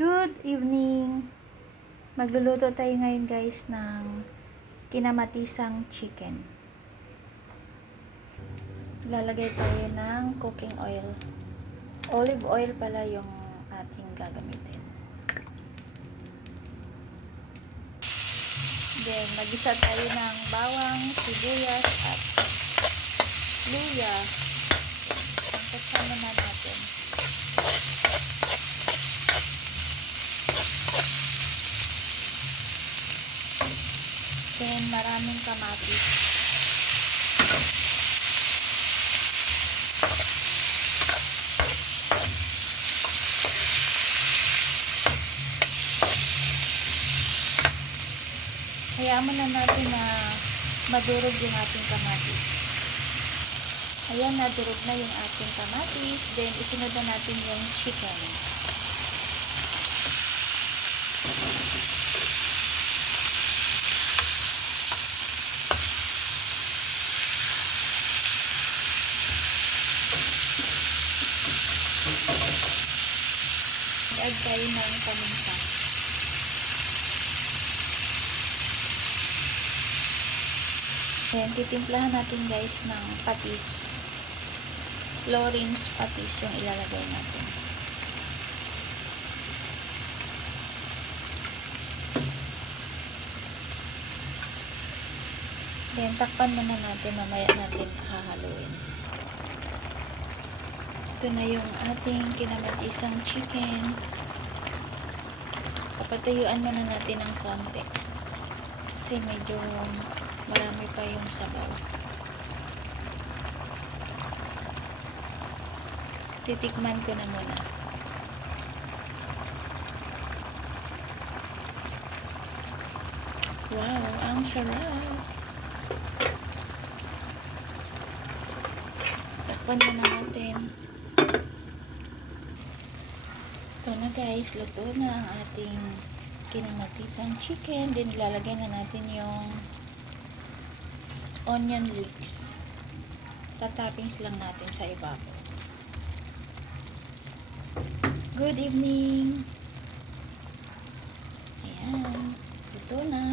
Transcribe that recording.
Good evening! Magluluto tayo ngayon guys ng kinamatisang chicken. Lalagay tayo ng cooking oil. Olive oil pala yung ating gagamitin. Then, magisa tayo ng bawang, sibuyas, at luya. Ang kasama na natin. Then, maraming kamatis. Hayaan mo na natin na madurog yung ating kamatis. Ayan, nadurog na yung ating kamatis. Then, isunod na natin yung chicken. I-add tayo ng paminta. Then, titimplahan natin guys ng patis. Florence patis yung ilalagay natin. Then, takpan muna natin. Mamaya natin hahaluin. Ito na yung ating kinamatisang chicken. Papatayuan muna natin ng konti. Kasi medyo marami pa yung sabaw. Titikman ko na muna. Wow, ang sarap! Takpan muna natin. Ito na guys, luto na ang ating kinamatisang chicken. Then ilalagay na natin yung onion leeks. Tatappings lang natin sa ibabaw. Good evening! Ayan, luto na.